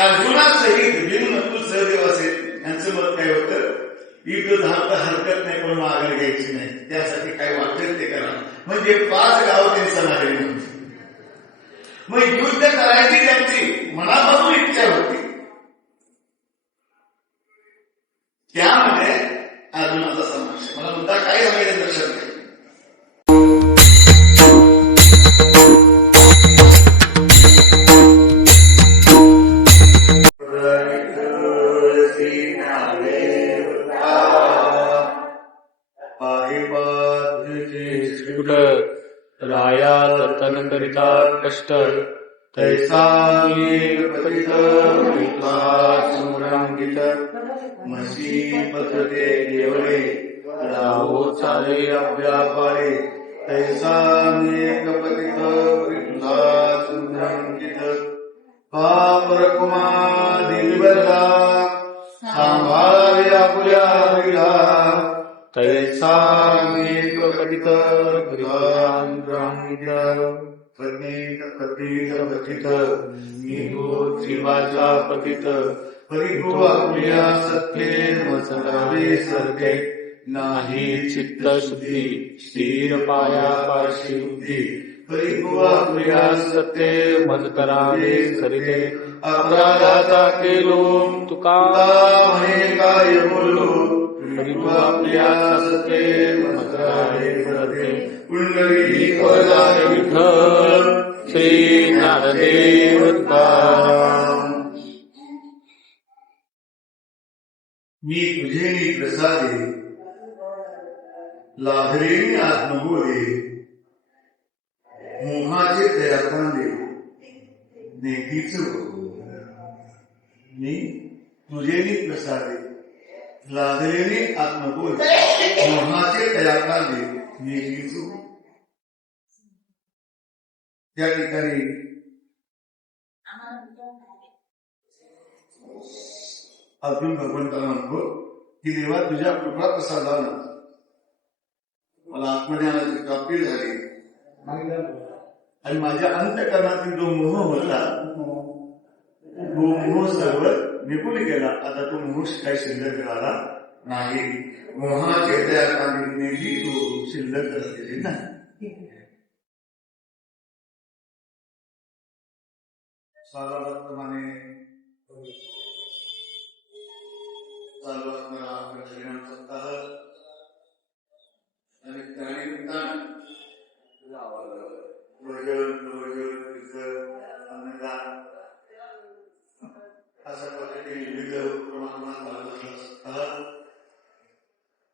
अर्जुनासहित भीम नकुल सहदेव असेल यांचं मत काय होतं, युद्ध झालं तर हरकत नाही पण माघार घ्यायची नाही, त्यासाठी काय वाटेल ते करा. म्हणजे 5 गाव त्यांनी समाधानी होती. मग युद्ध करायची त्यांची मनापासून इच्छा होती. त्यामध्ये अर्जुनाचा समावेश. मला मुद्दा काय झाला लक्षात घ्या. राया तन करिता कष्ट तैसा संग्रांकित मशी पत्रते केवळे राहो चाले अव्यापारे तैसा कपतित संग्रांकित पापरकुमा दिलबरला सांभाळ्या आपुल्या विला तैसा कपित पतित जीवाचा पतित परिभू आपल्या सत्ये मसरावे सरके नाही चित्त शुद्धी स्थिर पाया पाशी बुद्धी परिभू आपल्या सत्य मज करावे सरिते अपराधाचा केलो तुका म्हणे काय बोललो परिभू आपल्या सत्य मज करावे सरिते पुंडरी विठ्ठल श्री ज्ञानदेव तुकाराम. मी तुझे प्रसादे लाभरेनी आत्मबोधे मोहाचे दयाकांदे नेकीच मी तुझे प्रसादे लाभरेनी आत्मबोध मोहाचे दयाकांदे नेकीच. त्या ठिकाणी अर्जुन भगवंताला म्हणतो की देवा तुझ्या कृपा प्रसादानं मला आत्मज्ञानाची प्राप्ती झाली आणि माझ्या अंतःकरणातील जो मोह होता तो मोह सर्व निघून गेला. आता तो मोह काही शिल्लक राहिला नाही. मोहाचे त्या कामिनीनेही तो शिल्लक राहिलेली नाही. सालाप्रमाणे चालू असणारा आपला श्रीराम सप्ताह आणि त्यानिमित्तान अन्नदान अशा पद्धतीने विविध उपक्रमांना चालू असणारा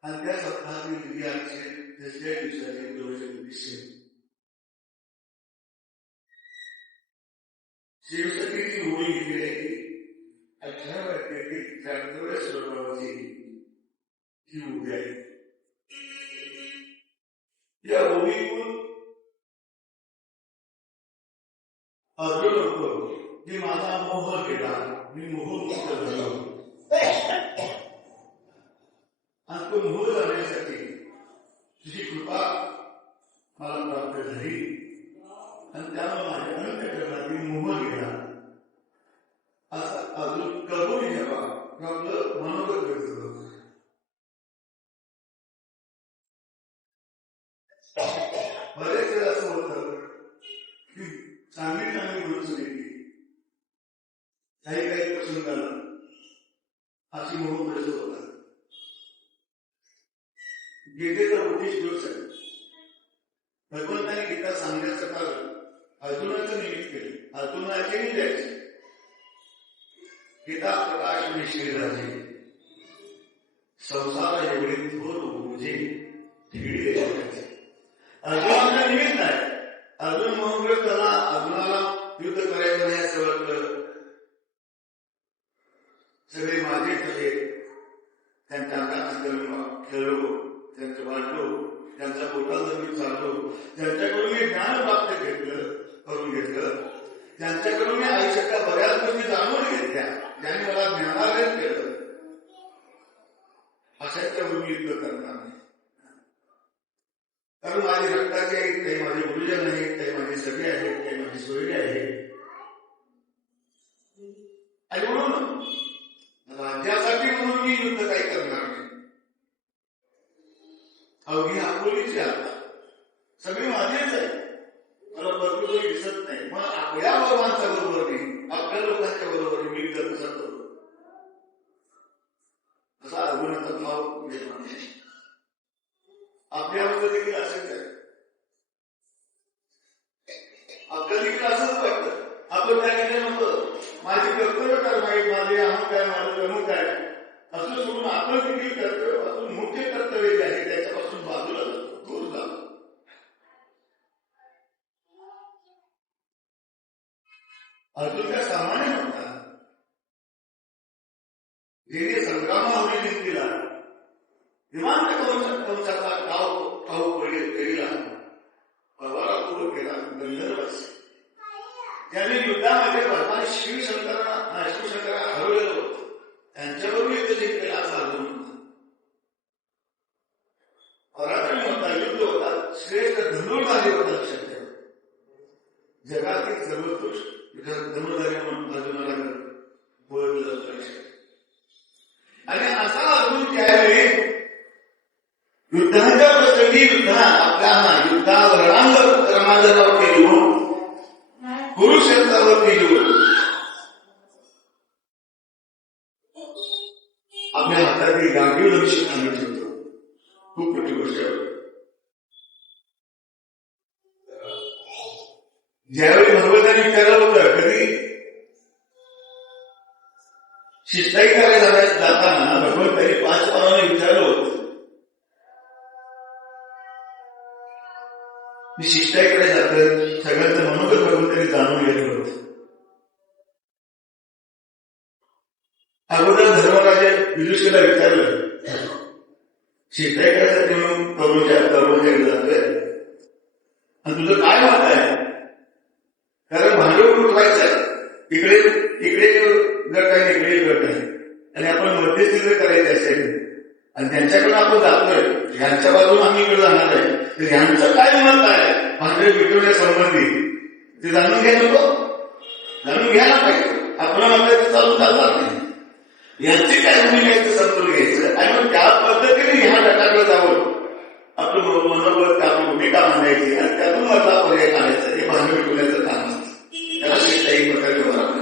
आणि त्या सप्ताहातील विधी दुसऱ्या दिवसाचे प्रवचन विषय शिवसखीची होळी घेतली आहे. 18 स्वरूपाची ही उभी आहे. या होळीतून अर्जुन होतो की माझा मोह गेला, मी मोहमुक्त झालो आणि तो मोह जाण्यासाठी तुझी कृपा मला प्राप्त झाली आणि त्यामुळे माझ्या अंतःकरणातील मोह गेला असं अजून करून घ्यावा आपलं मनोगत व्यक्त करतो. बरेच वेळा असं होतं की चांगली गोष्ट काही प्रसंग आला अशी मोह प्रश्न होता. गीतेचा उद्देश जोच आहे. भगवंताने गीता सांगण्याचं कारण अर्जुनाचं निमित्त केले. अर्जुनाचे द्यायचे गीता प्रकाश निश्चिराजे संसार एवढे थोर म्हणजे ठेडी द्यायचे. अर्जुनाचं निमित्त आहे. अर्जुन मोहग्रस्ताला अर्जुनाला युद्ध करायचं नाही असं वाटलं. सगळे माझे सगळे त्यांच्या अंगात खेळलो, त्यांचं वाटलो, त्यांचा पोटाला मी चाललो, ज्यांच्याकडून मी ज्ञान प्राप्त करून घेतलं, ज्यांच्याकडून मी आयुष्याच्या बऱ्याच गोष्टी जाणून घेतल्या, ज्यांनी मला ज्ञानार्जन केलं, अशाच्यावरून मी युद्ध करणार नाही. कारण माझे रक्ताचे आहेत, काही माझे गुरुजन आहेत, काही माझे सगळे आहेत, काही माझे सोयरे आहेत आणि कर्म आहे, माझे अमुक काय, माझं अमुक काय, असं सोडून आपण देखील कर्तव्य अजून मोठे कर्तव्य जे आहे त्याच्यापासून बाजूला जातो, दूर जातो. अर्जुन काय सामान्य नव्हता. जेणे संग्रामामध्ये जिंकलेला विमान कंसाचा काऊ केला, पवारा पूर्ण केला, गंधर्वच ज्याने युद्धामध्ये भगवान शिवशंकरांना हरवलेलं होतं, त्यांच्याबरोबर युद्ध जिंकलेला असा अर्जुन होता. पराक्रमी होता, युद्ध होता, श्रेष्ठ धनुर्धारी होता. लक्षात ठेवा, जगातील सर्वोत्कृष्ट धनुर्धारी म्हणून अर्जुनाला ओळखलं जातं. आणि असा अर्जुन त्यावेळी युद्धाच्या प्रसंगी युद्धावर रणांगणावरती येऊन कुरुक्षेत्रावरती येऊन आपल्या हातातील गांडीव लक्ष आम्ही ठेवतो. खूप मोठी गोष्ट आहे. ज्यावेळी भगवंतांनी विचारलं होतं, कधी शिष्टाई करायला जाताना भगवंतांनी 5 पानाने विचारलं होतं, मी शिष्टाईकडे जातं, सगळ्यांचं मनोगत भगवंतांनी जाणून घेतलं होतं. अगोदर धर्मराजे युधिष्ठिराला विचारलं, शिष्टाई करायसाठी म्हणून कौरवांच्याकडे जातोय आणि तुझं काय मत आहे? कारण भांडवल उठवायचं आहे, इकडे गट आहे, इकडे गट आहे, आणि आपण मध्यस्थी करायचे असेल आणि त्यांच्याकडे आपण जातोय, ह्यांच्या बाजून आम्ही इकडे जाणार आहे, तर ह्यांचं काय मत आहे भांडवल विटवण्यासंबंधी ते जाणून घ्यायला पाहिजे. आपलं म्हणतात ते चालणार नाही, यांची काय भूमिका आहे ते समजून घ्यायचं आणि मग त्या पद्धतीने ह्या गटाकडे जावं, आपलं मनोबल आपली भूमिका मांडायची आणि त्यातून मधला पर्याय काढायचा. हे भांडवल विटवण्याचं काम असतं. त्याला शिष्टाई प्रकारे व्यवहार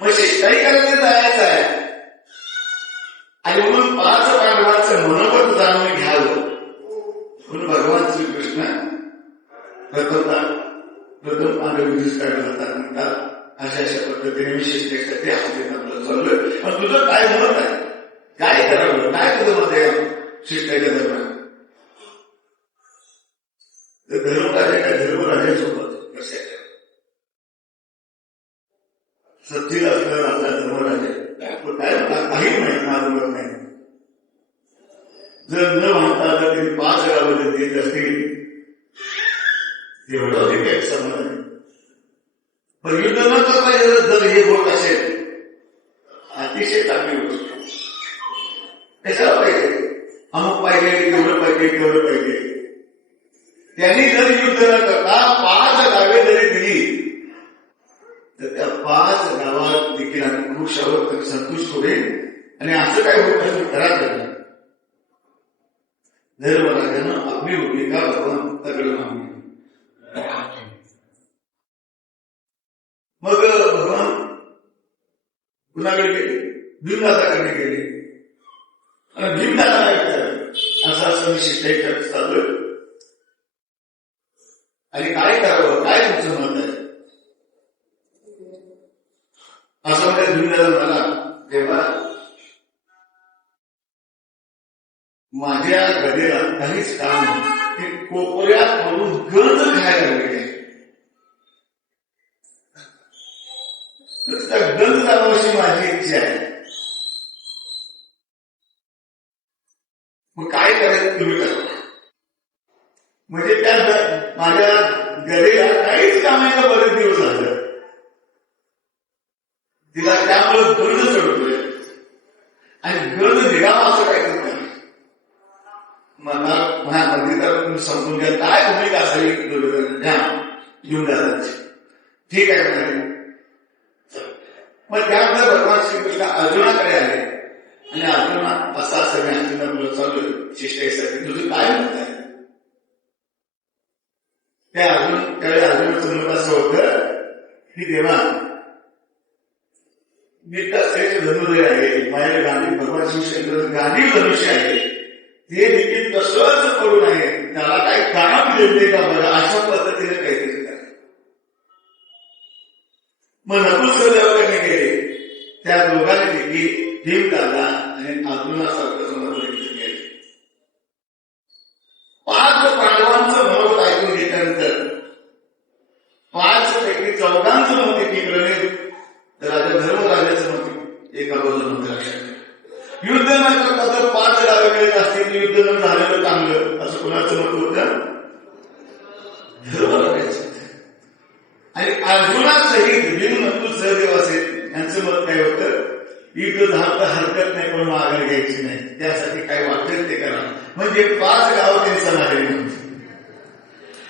मग शिष्टाई करायचं जायचं आहे आणि म्हणून 5 पांडवांचं मनोबल जाणून घ्यावं म्हणून भगवान श्रीकृष्ण प्रथम पांडव युधिष्ठिराला जातात, म्हणतात अशा पद्धतीने मी शिष्टाईसाठी आपलं चाललोय, पण तुझं काय मत आहे, काय करावं, काय तुझं मत आहे शिष्टाईच्या दरम्यान? तर धर्मराजांसोबत सत्तीला असलेला आपला धर्मराजे काय म्हणतात, काही माहित माझं मत नाही. जर न म्हणता जर ते 5 गावामध्ये देत असतील एवढं ते काही समाधान नाही. पण युद्ध न करता जर हे होत असेल, अतिशय चांगली गोष्ट. कशाला पाहिजे, अमुक पाहिजे, तेवढं पाहिजे. त्यांनी जर युद्ध न करता 5 गावे जरी दिली तर त्या 5 गावात देखील आम्ही वृक्षावर संतुष्ट होईल आणि असं काय होत असेल घरात धर्मराजानं आपली भूमिका भगवंताकडे मागली. मग भगवान कुणाकडे गेले? भीमदासाकडे गेले आणि भीमदासाला विचारलं, असं मी शिष्टाई करत चाललोय आणि काय करावं, काय तुमचं मत आहे? असं म्हणजे भीमदासा मला तेव्हा माझ्या गदेला काहीच काम नाही, ते कोपऱ्यात म्हणून गंज खायला लागले. त्या गंज जाण्याची माझी इच्छा आहे. मग काय करायचं तुम्ही करा. म्हणजे त्या माझ्या गदेला काहीच कामायला बरेच दिवस झालं, तिला त्यामुळे गंज चढतोय आणि गंज निघावा असं काय करत नाही. मला माझ्या मंदिरात समजून घ्या काय भूमिका असावी घेऊन जायची. ठीक आहे म्हणाले. मग त्यामुळे भगवान श्रीकृष्ण अर्जुनाकडे आले आणि अर्जुना असा सगळ्या अर्जुना चालू शिष्टाईसाठी तुझं काय म्हणत आहे? त्यावेळी अर्जुनाचं मत असं होतं की देवा मी तर श्रेष्ठ धनुर्धर आहे, माझ्या गांधी भगवान शिवशंकर गांधी धनुष्य आहे, ते देखील तसंच पडू नये, त्याला काही काम देते का बरं, अशा पद्धतीने काहीतरी करा. मग नकुल सहदेवाकडे गेले. त्या दोघांपैकी भीमदादा आणि अर्जुनासारखं समोर गेले. 5 पांडवांचं मत ऐकून घेतल्यानंतर 5 पैकी 4 मत एकीकडे, राजा धर्मराजाचं मत एका बाजूला लक्षात ठेवा. युद्ध न करता जर 5 डावे मिळत असतील, युद्ध न झालेलं चांगलं असं कोणाचं मत होतं? धर्मराजाचं. आणि अर्जुनासहित भीम नकुल सहदेव असेल यांचं मत काय होतं? युद्ध झालं तर हरकत नाही, पण माघार घ्यायची नाही, त्यासाठी काय वाटेल ते करा. म्हणजे 5 गाव त्यांनी समाधानी होती.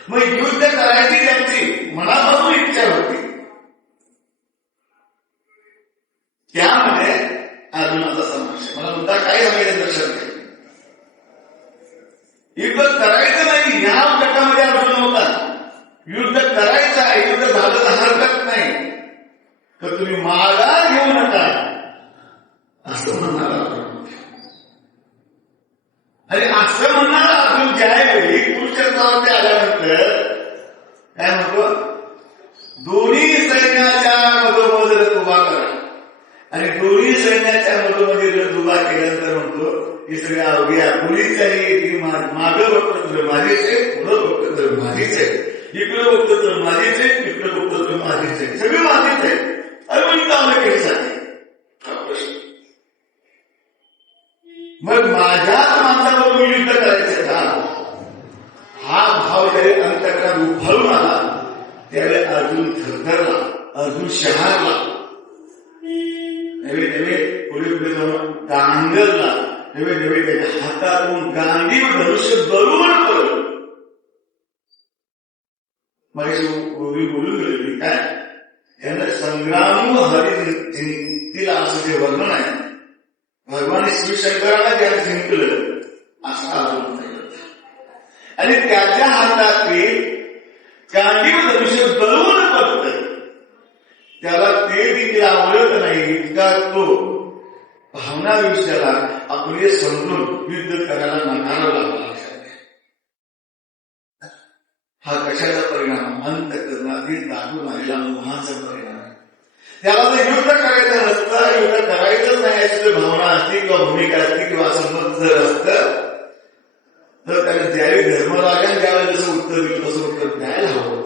मग युद्ध करायची त्यांची मनापासून इच्छा होती. त्यामध्ये अर्जुनाचा समावेश. मला मुद्दा काय सांगायचं लक्षात घ्या. युद्ध करायचं नाही ह्या गटामध्ये अर्जुन होता. युद्ध करायचं आहे, युद्ध झालं तर हरकत नाही, तर तुम्ही माघार घेऊ नका असं म्हणणारा अर्जुन. आणि असं म्हणणारा अर्जुन ज्यावेळी कुरुक्षेत्रावरती आल्यानंतर काय म्हणतो? दोन्ही सैन्याच्या मधोमध रथ उभा करा. आणि दोन्ही सैन्याच्या मधोमध्ये रथ उभा केल्यानंतर म्हणतो की सगळ्या अवघ्या मुलीच आहे, मागं बघतो तर माझीच आहे, पुढं बघतो तर माझीच आहे, इकडे बघतो तर माझीच आहे, इकडे बघतो तर माझीच आहे, सगळे माझीच आहे. अरे मग चांगलं केल्यासाठी हा प्रश्न. मग माझ्याच माणसाबरोबर युद्ध करायचं का? हा भाव ज्यावेळी अंतकरणात उफाळून आला त्यावेळी अर्जुन थरथरला, अर्जुन शहारला. नवे नवे पुढे पुढे जाऊन गांगरला. नवे नवे त्याच्या हातातून गांडीव धनुष्य दरुण पडलं. माझी गोरी बोलून गेलेली काय यानं संग्राम हरिला असं जे वर्णन आहे. भगवान शिवशंकराला ज्याला जिंकलं असं अर्जुन सांगितलं. आणि त्याच्या हातातली गांडीव धनुष्य दरुण पडतं. त्याला ते देखील आवडत नाही इतका तो भावनाविषयाला आपले समजून युद्ध करायला नकारावं लागला. हा कशाचा परिणाम? अंतःकरणातील दाटून आलेला मोहाचा परिणाम. त्याला जर युद्ध करायचं नसतं, युद्ध करायचंच नाही अशी जर भावना असती किंवा भूमिका असती किंवा समज जर असतं तर त्याला ज्यावेळी धर्मराजाने ज्यावेळी जसं उत्तर दिलं तसं उत्तर द्यायला हवं.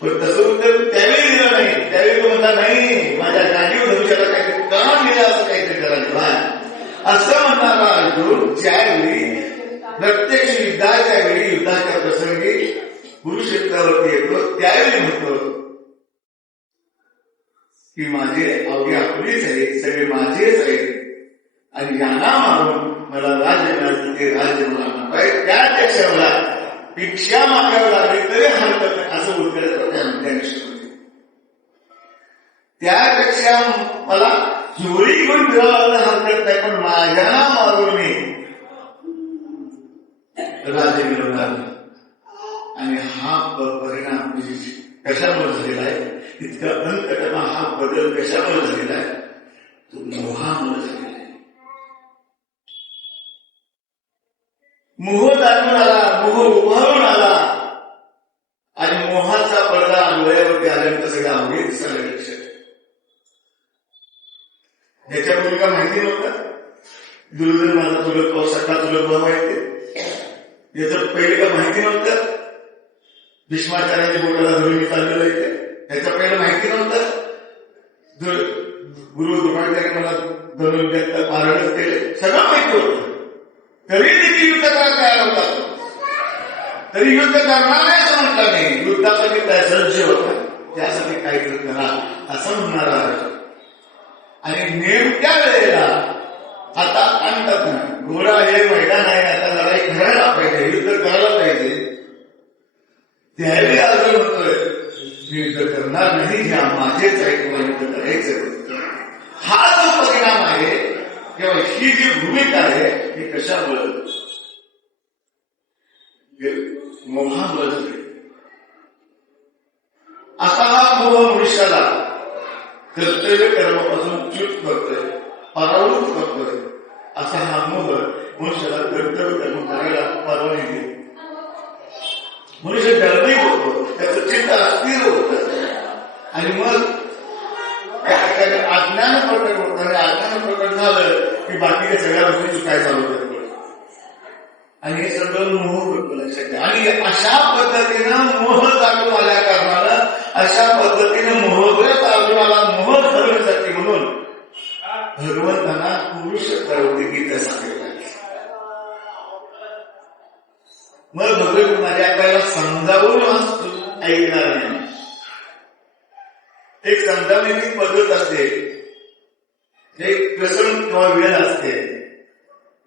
पण तसं उत्तर त्यावेळी दिलं नाही. त्यावेळी तो म्हणला नाही, माझ्या गाडीवर धनुष्याला काहीतरी काम दिलं असं काहीतरी करायचं असं म्हणणारा अर्जुन ज्यावेळी प्रत्यक्ष युद्धाच्या वेळी युद्धाच्या प्रसंगी कुरुक्षेत्रावरती येतो त्यावेळी म्हणतो की माझे अवघे आपलीच आहेत, सगळे माझेच आहेत आणि यांना मारून मला राज्य मिळालं ते राज्य मला नको. त्यापेक्षा मला भिक्षा मागावी लागली तरी हरकत नाही असं उत्तर त्याविषयी. त्यापेक्षा मला चोरी घेऊन फिरावं हरकत नाही, पण माझ्या मारून मी राज्य मिळवणार. आणि हा परिणाम कशामुळे झालेला आहे? इतका अंतकरणा हा बदल कशामुळे झालेला आहे? तो मोहामुळे झालेला आहे. मोह दाटून आला, मोह उभारून आला आणि मोहाचा पडदा डोळ्यावरती आल्यानंतर सगळं आवडीत दिसायला लक्षात. ह्याच्यापूर्वी का माहिती नव्हतं? दुर्योधन माझा चुलत भाऊ, सगळा चुलत भाऊ माहिती. याचं पहिले का माहिती नव्हतं? भीष्माचार्याच्या बोटाला धरून चाललेलं इथे ह्याचं पहिलं माहिती नव्हतं? गुरु द्रोणाचार्य मला धरून पारणच केले सगळं माहिती होतं. तरी देखील युद्ध करायला तयार होता. तरी युद्ध करणार नाही असं म्हटलं नाही. युद्धासाठी काय सज्ज होता, त्यासाठी काहीतरी करा असं म्हणणारा आहे. आणि नेमक्या वेळेला आता आणतात ना घोडा हे मैदान आहे, आता लढाई करायला पाहिजे, युद्ध करायला पाहिजे. त्यावेळी अर्जुन म्हणतोय मी युद्ध करणार नाही, हे माझेच आहे किंवा युद्ध करायचं. हा जो परिणाम आहे किंवा ही जी भूमिका आहे ही कशामुळे? मोहामुळे. असा हा मोह मनुष्याला कर्तव्य कर्मापासून च्युत करतोय, परावृत करतोय. असा हा मोह मनुष्याला कर्तव्य कर्म करायला परवानगी देतो. मनुष्य डरणी होतो, त्याचं चित्त अस्थिर होतं आणि मग आलं की बाकीच्या सगळ्या गोष्टी चुकाय चालू होतात आणि हे सगळं मोह करतो लक्षात घ्या. आणि अशा पद्धतीनं मोह चालून आल्या कारणानं अशा पद्धतीनं मोहग्रस्त अर्जुनाला मोह ठरवण्यासाठी म्हणून भगवंतांना पुरुष ठरवते गीता सांगितलं. मग भगवंत माझ्या आपल्याला समजावून ऐकणार नाही. एक समजावण्याची पद्धत असते, एक प्रसंग किंवा वेळ असते.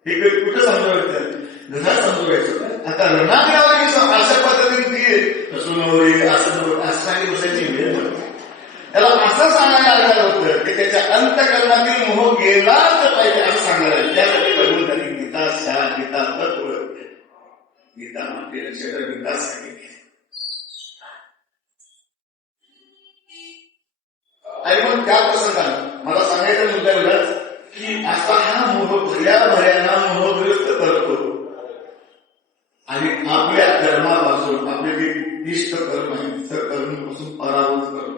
हे कुठं समजवायचं, घरात समजवायचं. आता रणांगणावर अशा पद्धतीने असं सांगितलं बसायची वेळ नव्हती. त्याला असं सांगायला लागणार होतं की त्याच्या अंतकरणातील मोह गेलाच पाहिजे असं सांगायला. त्यासाठी भगवंतांनी गीता गीता तत्व गीता म्हणजे गीता सांगितली. आणि मग त्या प्रसंगात मला सांगायचा मुद्दा एवढाच की असा हा मोह भऱ्याना मोहग्रस्त करतो आणि आपल्या कर्मापासून आपले जे इष्ट कर्म आहे त्या कर्मापासून पराभूत करतो.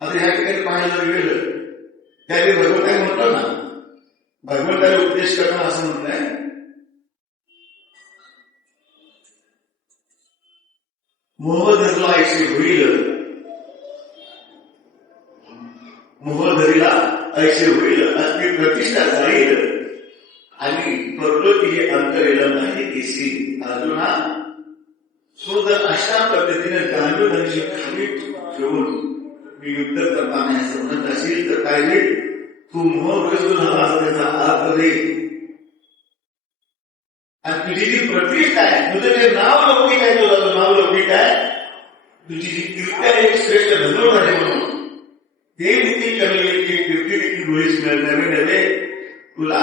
आता या ठिकाणी पाहायला गेलं त्यावेळी भगवंताने म्हटलं ना, भगवंताने उपदेश करणं असं म्हटलंय मोह धरला ऐशी होईल, मोह धरीला ऐशी होईल, अति प्रतिष्ठा जाईल आणि प्रकृती हे अंतरेला नाही दिसी. अर्जुना तो जर अशा पद्धतीने गांडूधनशी खाली ठेवून मी युद्ध करता नाही असं म्हणत असेल तर काय होईल, तू मोहग्रस्त झाला असल्याचा अर्थ देईल. आणि तुझी जी प्रतिष्ठा आहे, तुझं जे नाव लौकिक आहे, तुझं नाव लौकिक आहे, तुझी जी कीर्ती आहे एक श्रेष्ठ धनुर आहे म्हणून ते देखील कमी येईल की कीर्ती देखील डोळीस मिळणार नव्हे. तुला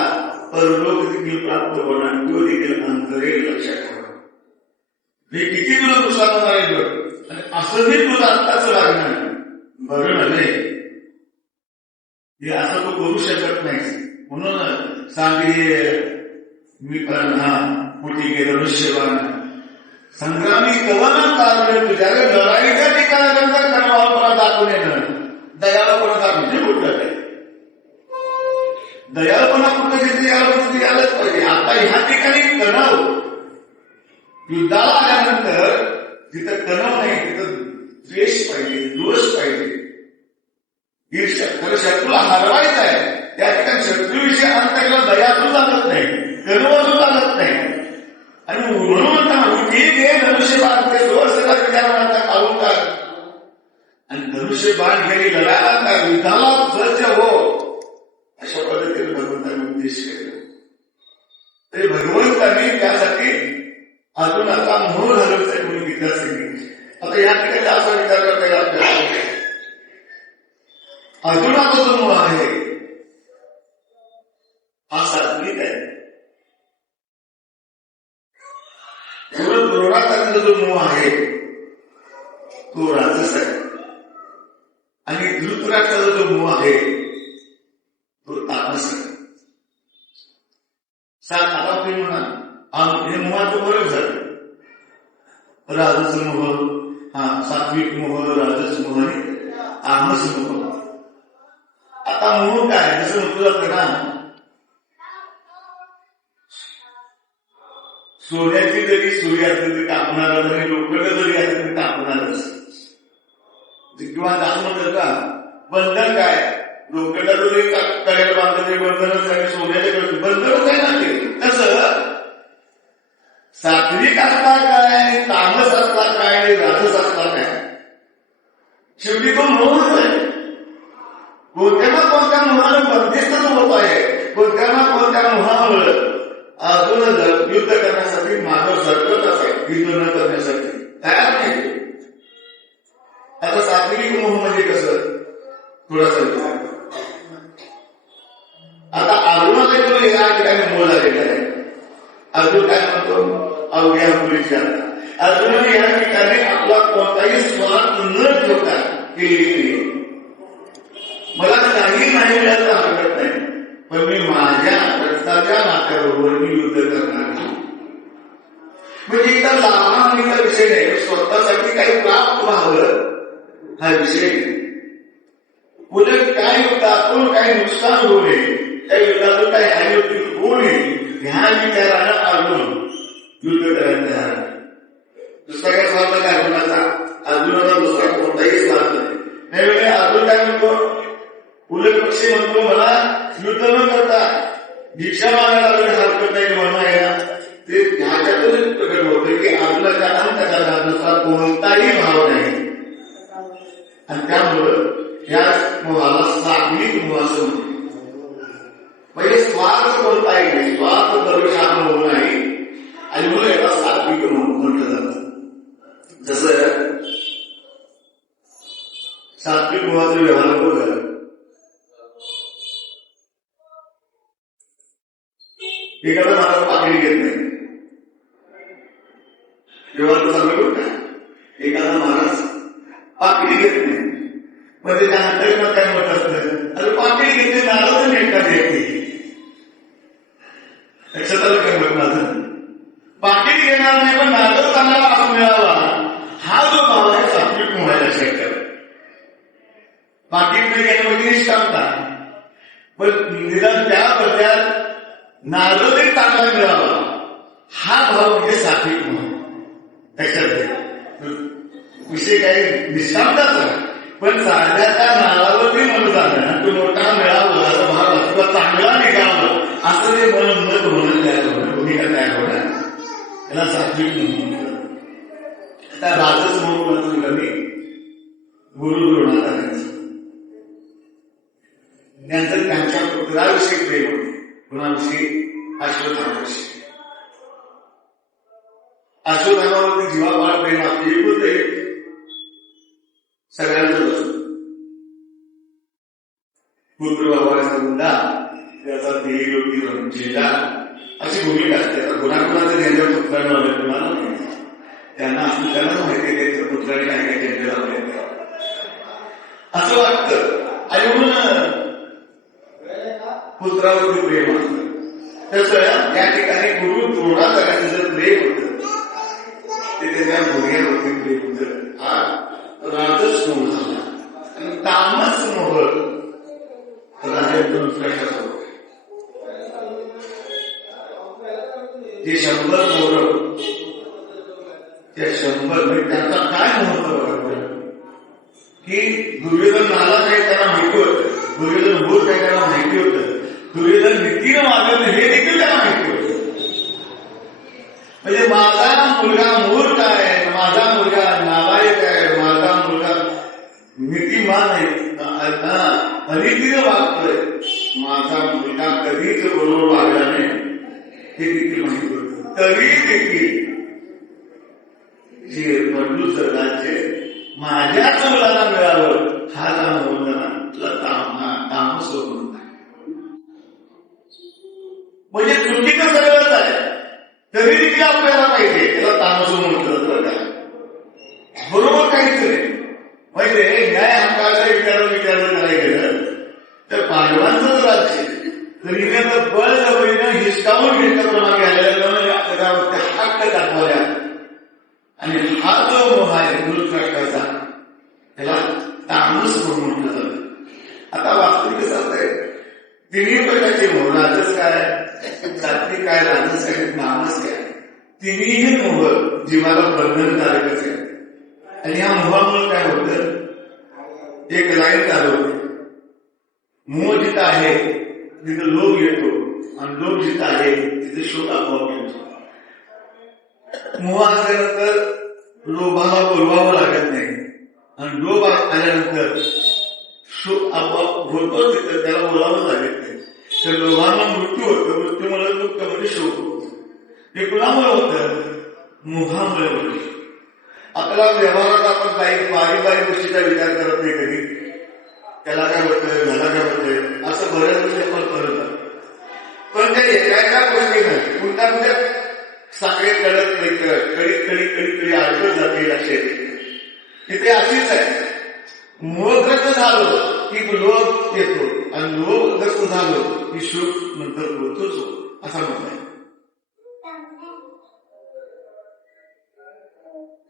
परलोक देखील प्राप्त होणार, तो देखील अंतरेल लक्षात ठेवा. हे किती तुला नुकसान होणार आहे आणि असंही तुला आत्ताच लागणार बरं नव्हे. हे असं तू करू शकत नाही. म्हणून सांगली मी पण हा कुठे गेलो ऋष्यवान संग्रामी कवन कारण तुझ्या लढाईच्या ठिकाणानंतर कर्मावरपणा दाखवून येणं दयाळपणा दाखवून कुठलं आहे. दयाळपणा कुठं जिथे यायला तिथे यायलाच पाहिजे. आता ह्या ठिकाणी तणाव युद्धाला आल्यानंतर जिथं तणाव नाही तिथं द्वेष पाहिजे, दोष पाहिजे, ईर्ष्या. खरं शत्रूला हरवायचं आहे त्या ठिकाणी शत्रूविषयी अंतर्गत दयातून चालत नाही, कर्मातून चालत नाही. आणि म्हणून म्हणताना ठीक आहे धनुष्यबाण ते जोरसेला विचारांचा काढून टाक आणि धनुष्यबाण घेणे लढायला का युद्धाला सज्ज हो अशा पद्धतीने भगवंताने उद्देश केला. तरी भगवंतांनी त्यासाठी अजून आता मोह घालवण्यासाठी म्हणून गीता सांगितली. आता या ठिकाणी असा विचार करता आपल्याला अर्जुनाचा जो मोह आहे हा सात्विक आहे. द्रोणाचार्याचा जो मोह आहे तो राजस आहे आणि धृतराष्ट्राचा जो मोह आहे तो तामस आहे. आता तुम्ही म्हणा हे मोहाचं बरंच झालं. राजस मोह, हा सात्विक मोह, राजस मोह आणि तामस मोह. आता मोह काय जसं म्हटलं जातं ना, सोन्याची जरी सुरी असेल तरी कापणारच आणि लोखंड जरी असेल तरी कापणारच. किंवा असं म्हणतात का बंधन काय, लोखंडाचं जरी कड्याला बांधलं तरी बंधनच आहे, सोन्याच्या बंधनच आहे ना. ते तसं सात्विक असता काय, तामस असता काय, राजस असता काय, शेवटी तो मोहच आहे. कोणत्या ना कोणत्या मोहानं बंदिस्तच होत आहे. कोणत्या ना कोणत्या मोहामुळे अजून युद्ध करण्यासाठी मानव सरकत असेल, युद्ध न करण्यासाठी तयार नाही. आता सात्विक मोह म्हणजे कसं थोडासा आता अर्जुनाकडे या ठिकाणी मोह झालेला आहे. अर्जुन काय म्हणतो अवघ्या मुलीच्या अर्जुनाने या ठिकाणी आपला कोणताही स्वार्थ न ठेवता केली. मला काही नाही मिळालं हरकत नाही, पण मी माझ्या रक्ताच्या नात्याबरोबर मी युद्ध करणार नाही. म्हणजे इथं लाभांचा विषय नाही, स्वतःसाठी काही प्राप्त व्हावं हा विषय. उलट काय युद्धातून काही नुकसान होऊ नये, त्या युद्धातून काही हानी होऊ नये ह्या विचारानं अर्जुन युद्ध करायला तयार आहे. दुसरा काय स्वार्थ काय अर्जुनाचा? अर्जुनाचा दुसरा कोणताही स्वार्थ नाही. त्यावेळी अर्जुन काय म्हणतो? उलट पक्षी म्हणतो मला युद्ध न करता भिक्षा मागायला लागणे हरकत नाही म्हणणं आहे ना, ते ह्याच्यातून प्रकट होतं की अर्जुनाच्या अंतःकरणानुसार कोणताही भाव नाही आणि त्यामुळं या मोहाला सात्विक मोह असं म्हणतो. म्हणजे स्वार्थ कोणताही नाही, स्वार्थ दर्शना मोह नाही आणि म्हणून याला सात्विक मोह म्हटलं जातं. जसं सात्विक मोहाचा व्यवहार बघा, एखादा माणूस पाकळी घेत नाही, व्यवहार कसा मिळू का? एखादा माणूस पाकळी घेत नाही म्हणजे त्या अंतर्गत काय मत असतं, अरे पाकळी घेते नारळ तर एखादी व्यक्ती लक्षात आलं काय मत माझं? पाकिट घेणार नाही पण नारळ चांगला असं मिळावा, हा जो भाव आहे सात्विक मोहायला शक्य. पाकिट नाही घेणं म्हणजे निष्कामता, पण निदान त्या बदल्यात नारळ तरी चांगला मिळावा हा भाव म्हणजे सात्विक मोह. लक्षात विषय काही निष्कामताच पण साध्या त्या नारळावरती मन जाणं, तो मोठा मिळावा असा भाव किंवा चांगला निघावं असं ते मन मत होणं तयार होणं, भूमिका तयार होणं त्याला सात्विक म्हणून. आता राजस म्हणून कमी गुरु द्रोणाचार्य त्यांचं त्यांच्या पुत्राविषयी प्रेम होते. कुणाविषयी? अश्वत्थामाविषयी. अश्वत्थामावरती जीवापाड प्रेम आपली होते सगळ्यांचं. पुत्र बाबाचा मुद्दा त्याचा देह योगी झेंडा अशी भूमिका असते. आता गुणागुणाचं ज्यांच्या पुत्रांना लावले कुणाला माहिती, त्यांना असं त्यांना माहिती त्याच्या पुत्राने काय काय झेंडे लावले असं वाटतं. आणि म्हणून पुत्रावरती प्रेम असतं. तसं या ठिकाणी गुरु द्रोणाचार्याचं जर प्रेम होतं ते त्याच्या मुलग्यावरती प्रेम होतं. हा राजस मोह झाला आणि तामस मोह राजातून कशाचा होतो. ते 100 मोर त्या 100 त्यांचा काय महत्व की दुर्योधन नाला काय त्यांना माहिती होतं, दुर्योधन मूर्ख काय त्यांना माहिती होतं, दुर्योधन नीतीनं वागवलं हे देखील त्यांना माहिती होतं. म्हणजे माझा मुलगा मूर्ख आहे, माझा मुलगा नालायक आहे, माझा मुलगा नीतिमान आहे, अनितीनं वागतोय, माझा मुलगा कधीच बरोबर वागला नाही हे देखील माहिती होतं. तरी देखील जे मंडूचं राज्य माझ्याच मुलाला मिळावं हा तामस म्हणून म्हणजे चुकीचं सगळंच आहे, तरी देखील आपल्याला पाहिजे त्याला तामस म्हटलं जातं. बरोबर काहीच नाही. म्हणजे न्याय हक्काचा विचार करायला गेलं तर पांडवांचंच राज्य तर इकडं बळजबरीनं हिसकावून घेतल्याप्रमाणे आलेल्या हक्क दाखवल्या आणि हा जो मोह आहे गुरुकृष्णाचा त्याला तामस म्हणून म्हटलं जातं. आता वास्तविक कसं आहे, तिन्ही प्रकारचे मोह, राजस काय, सात्विक काय, राजस काय, तामस काय, तिन्ही मोह जीवाला बंधनकारकच आहे. आणि या मोहामुळे काय होतं, एक लाईन चालू होते, मोह जिथं आहे तिथं लोभ येतो आणि लोभ जिथं आहे तिथे शोक आपोआप येतो. मोह असल्यानंतर लोभाला बोलवावं लागत नाही आणि लोभ आल्यानंतर शोक आपोआप होतो, तिथं त्याला बोलावं लागत नाही. तर लोभाला मृत्यू होतो, मृत्यूमुळे दुःख म्हणजे शोक होतो. हे कुणामुळे होतं? मोहामुळे होतं. आपला व्यवहारात आपण बारीक बारीक गोष्टीचा विचार करत नाही कधी, त्याला काय होतं, मला काय होतंय असं बऱ्याच गोष्टी आपण करत. पण त्या एका गोष्टी नाही कुठल्या कुठे साखरे कळत नाही, कडी अडकत जाते. लक्षात तिथे अशीच आहे, मोहग्रस्त झालो की लोभ येतो आणि लोभग्रस्त झालो की सुख नंतर होतोच असा म्हणताय.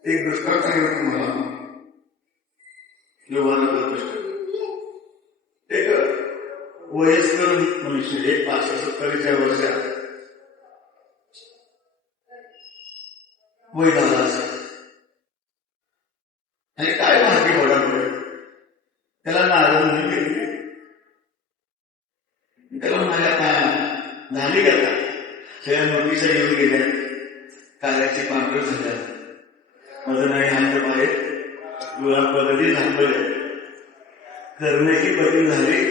एक दृष्टांत सांगितलं तुम्हाला, वयस्कर मनुष्य 570च्या वर्षात वय झाला असेल आणि काय माहिती घोडापुढे त्याला नारळ म्हणजे त्याला म्हणाल्या काय झाली का सगळ्या नोटीसा येऊन गेल्या कार्याची पांढर झाल्या माझं नाही हात बाहेर गुलाबपदी झांबले करण्याची पती झाली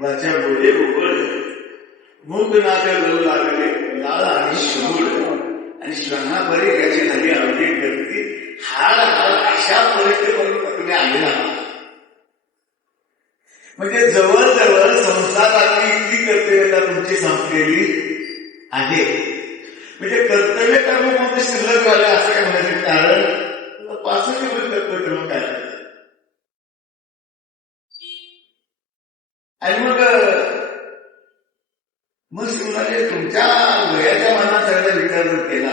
वाच्या बोले उघडले मूग नाते लोळ लागले लाळ आणि शूळ आणि श्रवणाभरी याची झाली अवधी करती हाड हाड अशा परिस्थितीपर्यंत तुम्ही आलेला आहात. म्हणजे जवळजवळ संसाराची इतकी कर्तव्यता तुमची संपलेली आहे. म्हणजे कर्तव्य कर्म कोणते शिल्लक झाले असं काय म्हणायचं कारण 65 कर्तव्य कर्म काय आणि मग शिवराजे तुमच्या वयाच्या मनात सगळ्या विचार जर केला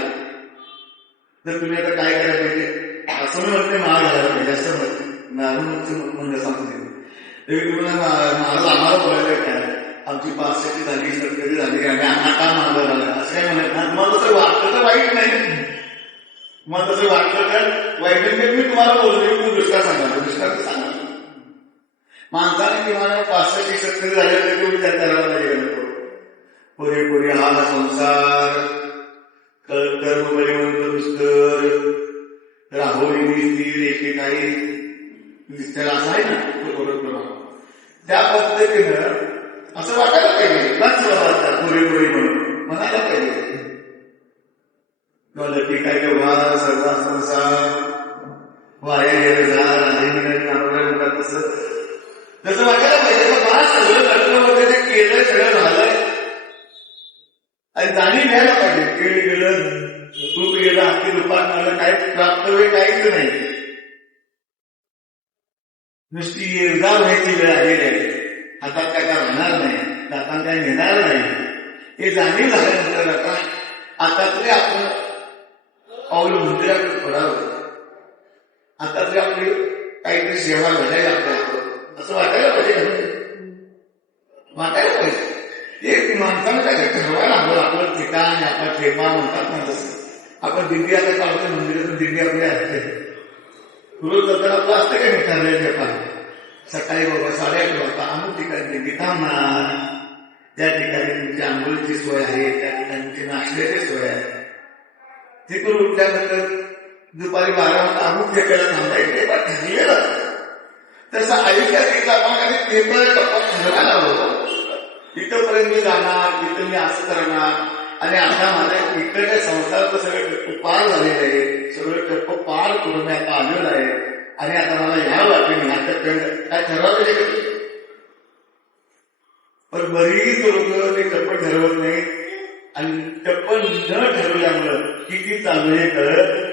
तर तुम्ही आता काय करायला पाहिजे असं म्हणते महाग घालायला पाहिजे असं म्हणणं सांगते महाराज आम्हाला बोलायला काय आमची 65 झाली 70 झाली आम्ही आम्हा का महाग झाला असं काय म्हणत ना तुम्हाला तसं वाटतं तर वाईट नाही तुम्हाला तसं वाटतं तर वाईट नाही मी तुम्हाला बोलतो तू दुष्काळ सांगा दुष्काळ सांगा माणसाने किंवा 65-70 झाले तरी विचार करायला पाहिजे पुरेपुरी हा संसार कर्म परिवंत दुष्कर राहोरी स्थिर एके काही त्याला असं आहे ना त्या पद्धतीनं असं वाटायला पाहिजे नाच वाटतात पुरेपुरी म्हणून म्हणायला पाहिजे ठीक आहे व्यवहार सर्व संसार वाया गेलेला तसं तसं वाटायला पाहिजे मला सगळं कर्म वगैरे केलं सगळं झालंय आणि जाणीव घ्यायला पाहिजे केळी गेलं तूप गेलं हाती दुपार झालं काय प्राप्त वेळ काहीच नाही नुसती येरदा व्हायची वेळ आलेली आहे हातात काय राहणार नाही दातात काय नेणार नाही हे जाणीव झाल्यानंतर आता तरी आपण पाऊल मंदिराकडे पडावं आता तरी आपली काहीतरी सेवा घडायला आपल्या असं वाटायला पाहिजे वाटायला पाहिजे एक माणसानं काय ठरवायला हवं आपलं ठिकाण आपला ठेपा म्हणतात ना तसं आपण दिंडी आता काढतो मंदिरातून दिंडी आपली असते रोज जर आपलं असतं का मी ठरलेलं ठेपा सकाळी बाबा 8:30 वाजता अमुक ठिकाणी दिंडी थांबणार त्या ठिकाणी तुमची आंघोळीची सोय आहे त्या ठिकाणी तुमची नाश्त्याची सोय आहे तिथून उठल्यानंतर दुपारी 12 वाजता अमुक ठिकाणी थांबायचं ठेपा ठरलेलं तसं आयुष्यात एक आपण पेपर टप्पा ठरवायला हवं इथंपर्यंत मी जाणार इथं मी असं करणार आणि आता माझ्या इकडच्या संसाराचं सगळं टप्प पार झालेलं आहे सगळं टप्प पार करून मी आता आलेलं आहे आणि आता मला ह्या वाटेने ह्या टप्प्यात काय ठरवलं आहे पण बरीच लोक ते टप्प ठरवत नाही आणि टप्प न ठरवल्यामुळं किती चालू आहे कळत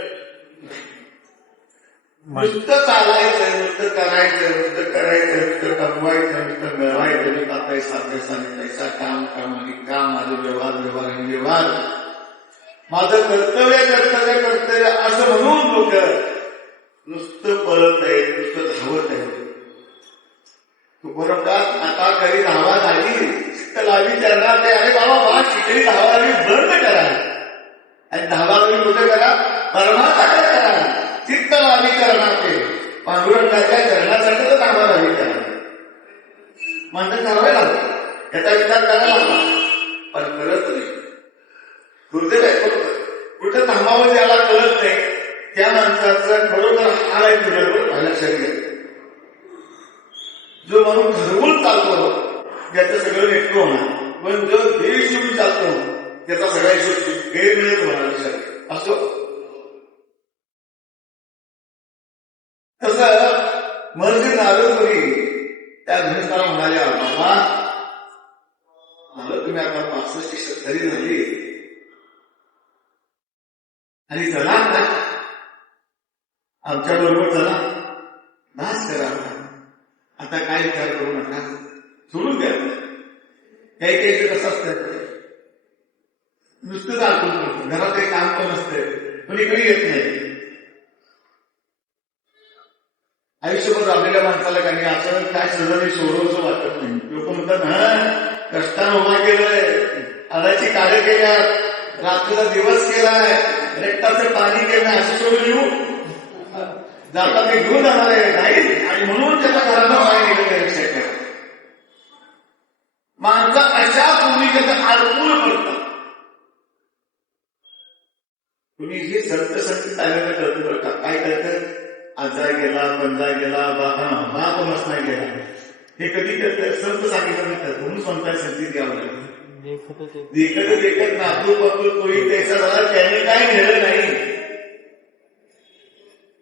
नुसतं चालायचं नुसतं नुसतं कमवायचं नुसतं मिळवायचं नुसता पैसा काम माझं व्यवहार माझं कर्तव्य असं म्हणून लोक नुसतं पळत आहेत नुसतं धावत आहेत बरोबर आता काही धावा झाली तर लावी करणार नाही अरे बाबा शिकली धावा लावी बंद करा आणि धावा लावी कुठे करा परमात्मा करा चित्त लावी करणार ते पांडुरंगाच्या करण्यासाठी तर धावा लावी करा म्हणतात ठरवायला याचा विचार करायला हवा पण करत नाही दुर्दैव आहे कुठं थांबावं त्याला कळत नाही त्या माणसाचा बरोबर हाल आहे तुझ्याबरोबर व्हायला शक्य जो म्हणून ठरवून चालतो त्याचं सगळं नेटकं होणार पण जो देश शिवून चालतो त्याचा सगळा वेळ मिळत होणार शक्य असो तसं महर्षी नारदमुनी त्या गृहस्थाला म्हणाले बाबा मला तुम्ही आता 65-70 झाली आणि चला आमच्या बरोबर चला नाच करा आता काय विचार करू नका सोडून द्या काही काही कसं असतं नुसतं चालतो घरात काही काम पण असतं पण इकडे येत नाही आयुष्यभर राबलेल्या माणसाला काही असं काय सहज सोडवचं वाटत नाही. लोक म्हणतात हा कष्टानं उभा केलंय, अडाची कार्य केल्या, रात्रीचा दिवस केलाय, रक्ताचं पाणी केलंय, असं सोडून येऊ जाता ते घेऊन जाणार आहे नाही. आणि म्हणून त्याच्या घरानं बाहेर गेलं लक्षात ठेवा. माणसा अशा भूमिकेचं अडकून पडतात. तुम्ही हे संत संत चालवलं करतो बरं का. काय करतात, आजार गेला, पंजा गेला, महापमच नाही गेला, हे कधी करतात संत सांगितलं नाही करत. म्हणून संतांनी संगीत द्यावं लागलं. देखत देखत नातू पतू तोही त्याचा झाला. त्याने काय नेलं नाही,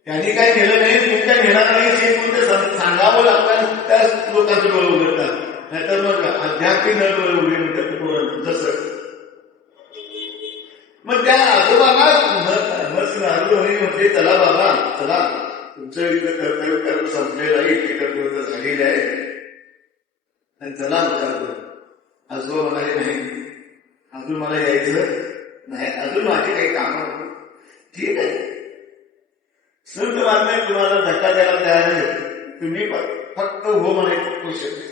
त्यांनी काय नेलं नाही, तुमच्या नेणार नाही हे तुमचं सांगावं लागतं. त्याच लोकांचं डोळे उघडतात. नाहीतर मग अध्यात्मिक न डोळे उघडे म्हणतात जसं. मग त्या आजोबाला म्हणजे चला बाबा चला, तुमचं इथं कर्तव्य कर्म संपलेलं आहे, इथे कर्तव्य झालेलं आहे, आणि चला विचार. आजोबा म्हणाले नाही, अजून मला यायचं नाही, अजून माझे काही काम. ठीक आहे, संत मान्य तुम्हाला धक्का द्यायला तयार आहे, तुम्ही फक्त हो म्हणायचं खुश आहे.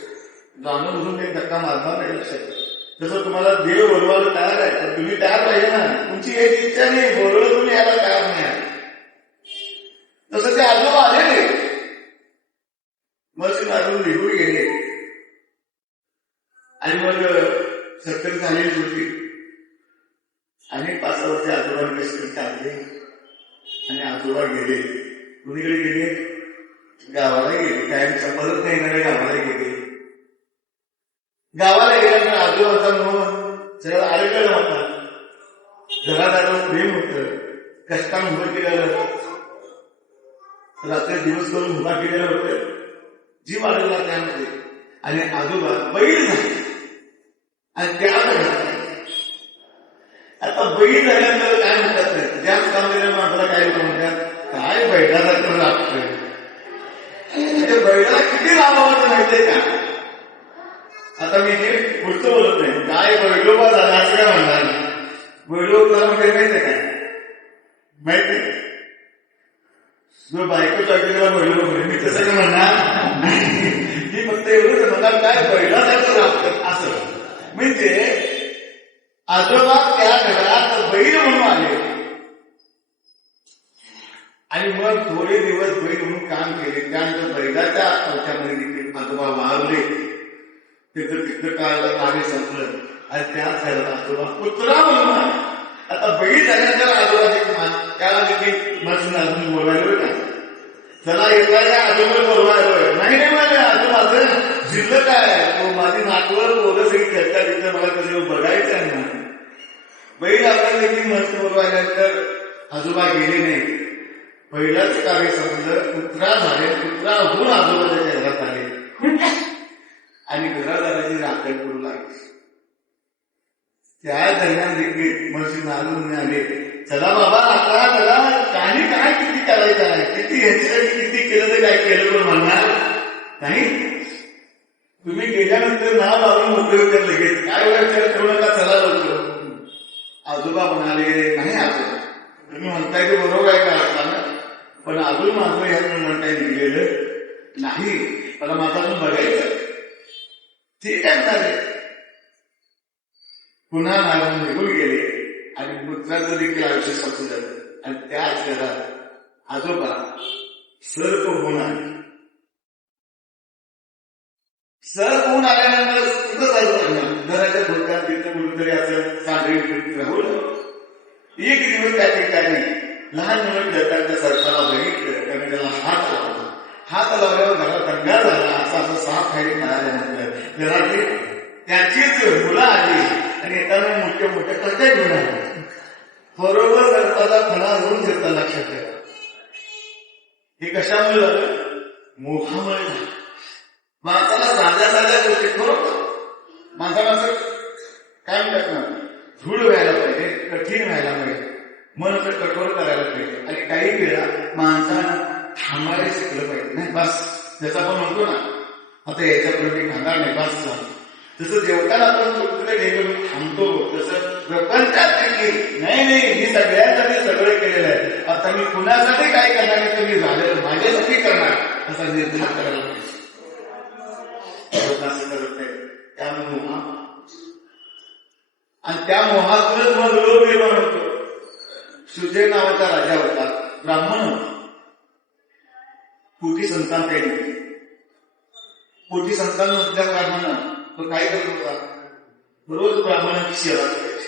जाणून बुजून काही धक्का मारणार नाही. लक्षात जसं तुम्हाला देव बोलवायला तयार आहे, तर तुम्ही तयार पाहिजे ना. तुमची एक इच्छा नाही, बोलवलं तुम्ही यायला तयार नाही. तसं ते आजोबा आले नाही. मग अजून निघून गेले. आणि मग सरकारी झालेली होती. आणि 5 वर्ष आजोबांनी कशी टाकले आणि आजोबा गेले. कुणीकडे गेले, गावाला गेले. कायमच्या परत नाही येणारे गावाला गेले. गावाला गेल्यानंतर आजोबाचा म्हणून सगळं आरोग्याला होता. घरात आलं प्रेम होतं, कष्टानं उभं केलेलं, रात्री दिवस करून उभा केलेलं होतं, जीव आलेला त्यामध्ये. आणि आजोबा बैल झाले. आणि त्या आता बैल झाल्यानंतर काय म्हणतात नाही, जास्त काम केलेल्या माणसाला काय लोक म्हणतात, काय बैलासारखं लागतंय. म्हणजे बैलाला किती लाभावं माहितीये का. आता मी हे पुढचं बोलत नाही, काय बैलोबा झाला असं काय म्हणणार. बैलोबा म्हणजे माहितीये काय, माहित नाही. जो बायको चाललेला बैलो मी तसं काय म्हणणार. मी फक्त एवढंच म्हणणार, काय बैलासारखं लागतं असं. म्हणजे आजोबा त्या घरात बैल म्हणून आले. आणि मग थोडे दिवस बैल म्हणून काम केले. त्यानंतर बैलाच्या अवच्यामध्ये आजोबा वारले. तिथं काळाला कार्य संपलं. आणि त्याच घरात आजोबा पुत्रा म्हणून आले. आता बैल झाल्यानंतर आजोबा त्याला देखील मशीन अजून बोलवायला का, चला येणाऱ्या आजोबा बोलवायला नाही नाही माझे आजोबाचं शिल्लक काय, माझी नातवर बोलत सगळी खेळतात तिथं, मला कधी बघायचं आहे ना. बैल आपल्याला देखील मशीन बोलवायल्यानंतर आजोबा गेले नाही. पहिलाच कार्य संपलं, पुत्रा झाले. पुत्रा होऊन आजोबाच्या घरात आले आणि घरादाराची राखण करू लागली. त्या दरम्यान देखील मशीन आणून आले, चला बाबा आता चला, काही काय किती करायचं आहे, किती ह्याच्यासाठी किती केलं तर काय केलं पण म्हणणार नाही. तुम्ही गेल्यानंतर नाव लावून मोकळे होते लगेच, काय वेळ करू नका, चला लवकर. आजोबा म्हणाले नाही आजोबा, तुम्ही म्हणताय ते बरोबर आहे का असताना, पण अजून माझं ह्या म्हणताय निघलेलं नाही, मला माझा अजून बघायचं. ठीक आहे म्हणाले. पुन्हा नारायण निघून गेले आणि पुत्राचं देखील आयुष्य संपू झालं. आणि त्याच घरात आजोबा सर्प होऊन आले. सर्प होऊन आल्यानंतर कुठं चालू घराच्या भोकात तिथं कुठेतरी असं साखळी राहून एक दिवस त्या ठिकाणी लहान मुलं खेळताना सर्पाला बघितलं. त्याने त्याला हात लावला. हात लावल्यावर घरात दंगा झाला. असं साप खायला मिळाल्यानंतर घरातली त्याचीच मुलं आली आणि येताना मोठ्या मोठ्या कट्या घेऊन आल्या. बरोबर सर्पाला फणा घेऊन घेतला. लक्षात ठेवा, हे कशामुळे झालं, मोहामुळे झालं. माणसाला साध्या साध्या गोष्टी खरोखर माणसाला असं काय म्हणतात ना, धूळ व्हायला पाहिजे, कठीण व्हायला पाहिजे, मन असं कठोर करायला पाहिजे. आणि काही वेळा माणसानं थांबायला शिकलं पाहिजे. नाही बस, जसं आपण म्हणतो ना, आता याच्यापुढे मी खाणार नाही बस झालं. जसं जेवताना आपण कुठे गेलो थांबतो, तसं प्रपंचात केली. नाही मी सगळ्यांसाठी सगळं केलेलं आहे. आता मी कुणासाठी काय करणार नाही तर मी झालेलं माझ्यासाठी करणार असा निर्धार करायला पाहिजे. असं करत नाही त्या मोहा आणि त्या मोहातूनच मग लोक निर्माण होतो. सुजय नावाचा राजा होता, ब्राह्मण होता, कोटी संतान काही कोटी संतान नसल्या कारणानं तो काय करत होता, रोज ब्राह्मणांची सेवा करायची.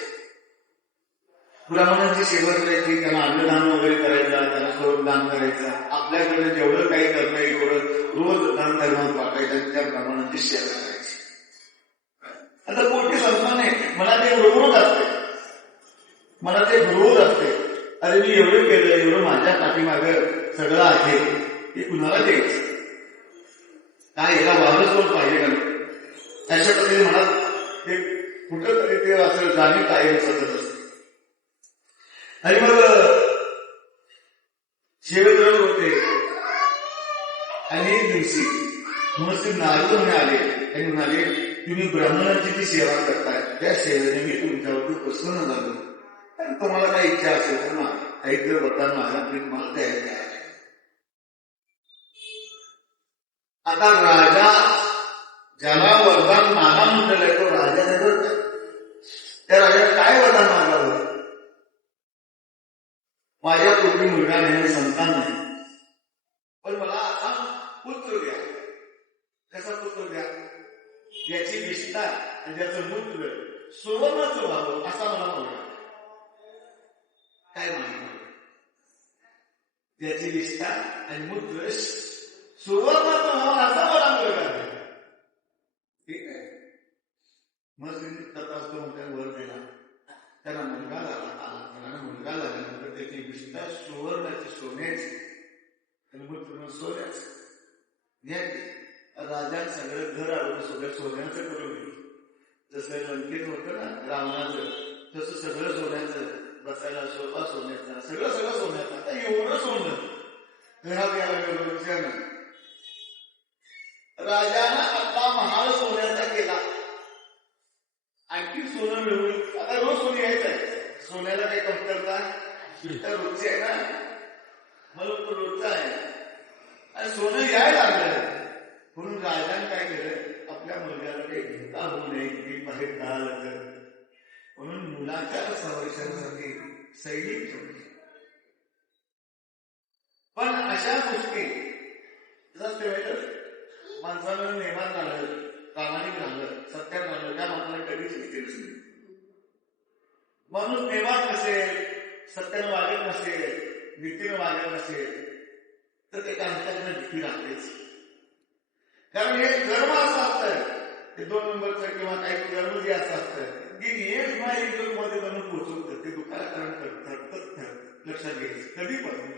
ब्राह्मणांची सेवा करायची, त्यांना अन्नदान वगैरे करायचं, त्यांना स्वरूपदान करायचं, आपल्याकडे जेवढं काही करणं तेवढं रोज दान धर्मात वाटायचं, त्या ब्राह्मणांची सेवा करायची. आता कोटी संतान आहे, मला ते विरोध असते, मला ते विरोध असते. अरे मी एवढं केलं, एवढं माझ्या पाठीमागं सगळं आहे, हे कुणाला द्यायचं काय, याला वारसवर पाहिजे का नाही. अशा पद्धतीने मला ते कुठं तरी ते असं जाणीव कायम सतत असते. आणि मग शेवेद्र होते आणि एक दिवशी महर्षी नारद म्हणे आले आणि म्हणाले, तुम्ही ब्राह्मणांची जी सेवा करताय त्या सेवेने मी तुमच्यावरती प्रसन्न झालो, आणि तुम्हाला काही इच्छा असेल तर ना काही जर वरदान माझ्या मला द्यायचं आहे. आता राजा ज्याला वरदान मागा म्हटलेलं आहे तो राजा नाही, त्या राजाला काय वरदान मागावं. माझ्या पूर्वी मुलगा नाही, संतान नाही, पण मला आता पुत्र द्या. कसा पुत्र द्या, याची निष्ठा आणि त्याचं मूत्र सुवर्णाचं व्हावं असा मला मुलगा. काय मागितलं, त्याची निष्ठा आणि मूत्र सुवर्णाचं व्हावं असा मला मुलगा द्या. ठीक आहे. मग तथास्तु म्हणतात वर दिला, त्याला मुलगा झाला. मुलगा झाल्यानंतर त्याची निष्ठा सुवर्णाची, सोन्याची आणि मूत्र सोन्याचं. राजा सगळं घर आवडून सगळं सोन्याचं करून घेतलं. जसं लंकेत होतं ना रावणाचं, तसं सगळं सोन्याचं, बसायला सोफा सोन्याचा, सगळं सोन्याचं. आता एवढं सोनं घरात यायला गेलो विचारणं. राजानं आपला महाल सोन्याचा केला, आणखी सोनं मिळवून आता रोज सोनं यायचं आहे. सोन्याला काही कमतरता रोजची आहे ना, मला तो रोजचा आहे आणि सोनं यायला लागलं. म्हणून राजाने काय केलं, आपल्या मुलग्याला काही घेता होऊ नये की बाहेर काढायला, म्हणून मुलाच्या संरक्षणासाठी सैनिक ठेवले. पण अशा गोष्टी जर माणसानं निर्माण झालं, प्रामाणिक राहिलं, सत्यात राहिलं, त्या माणसाला कधीच विचारच नाही. माणूस निर्माण नसेल, सत्यानं वागत नसेल, नीतीनं वागत नसेल तर ते अंतर्गत भीती राहतेच. कारण हे कर्म असं असतं, ते 2 नंबरचं किंवा काही कर्म जे असं असतं की एक ना एक मध्ये जाऊन पोहोचवतं, ते दुःखाला कारण करतात. लक्षात घ्यायचं कधी पण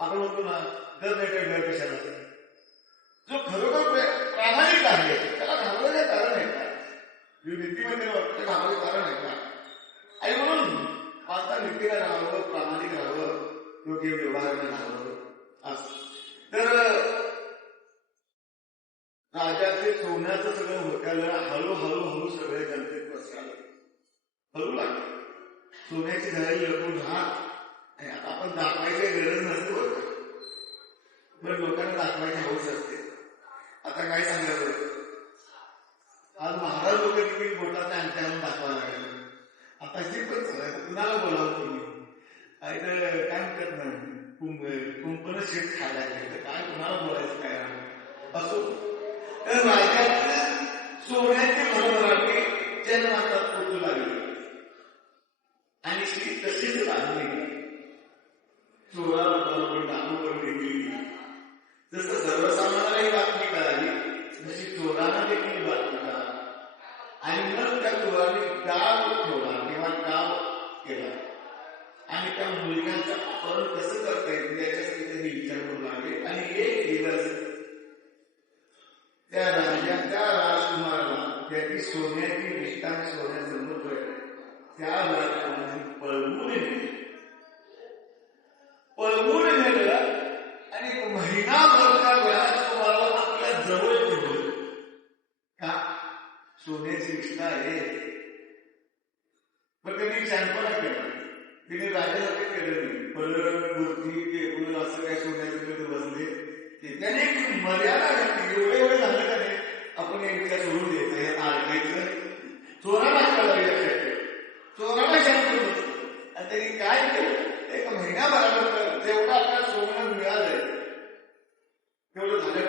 आपण म्हणतो ना, घर नाही काय घर कशाला. जो खरोखर प्रामाणिक आहे त्याला घाबरण्याचं कारण आहे का, नीतीमध्ये वाटतं घाबरायचं कारण आहे का. आणि म्हणून आता नीतीला राहावं, प्रामाणिक राहावं, योग्य व्यवहाराने राहावं असं. तर राजाचे सोन्याचं सगळं होत्याला हळूहळू सगळे जनतेत बसायला हळू लागले. सोन्याची झालेली लपून राहा. आता आपण दाखवायची गरज नसते होत, पण लोकांना दाखवायची हौस असते. आता काय सांगायचं, आज महाराज लोक किती बोटात अंत्याला दाखवायला लागले. आता जी पण चालायचं कुणाला बोलावं तुम्ही, काय तर काय म्हणतात ना, कुंपण शेत खायला लागले, काय कुणाला बोलायचं काय असो. तर राजात सोन्याची भरभराटी जन्मातात पोचू लागली आणि श्री तशीच लागली. चोराला बरोबर दाखवून गेली. जसं सर्वसामान्यालाही बातमी कळाली, जशी चोराला देखील बातमी कळाली. आणि मग त्या चोराने डाव ठेवला किंवा डाव केला आणि त्या मुलग्यांचं अपहरण कसं करता येईल त्याच्यासाठी त्यांनी विचार करू लागले. आणि एक दिवस त्या राजाच्या राजकुमाराला त्याची सोन्याची निष्ठा, सोन्याचं मूल्य त्या राजकुमाराने पळवून नेलं आणि महिनाभर त्या राजकुमाराला आपल्या जवळ ठेवलं. का, सोन्याची निष्ठा आहे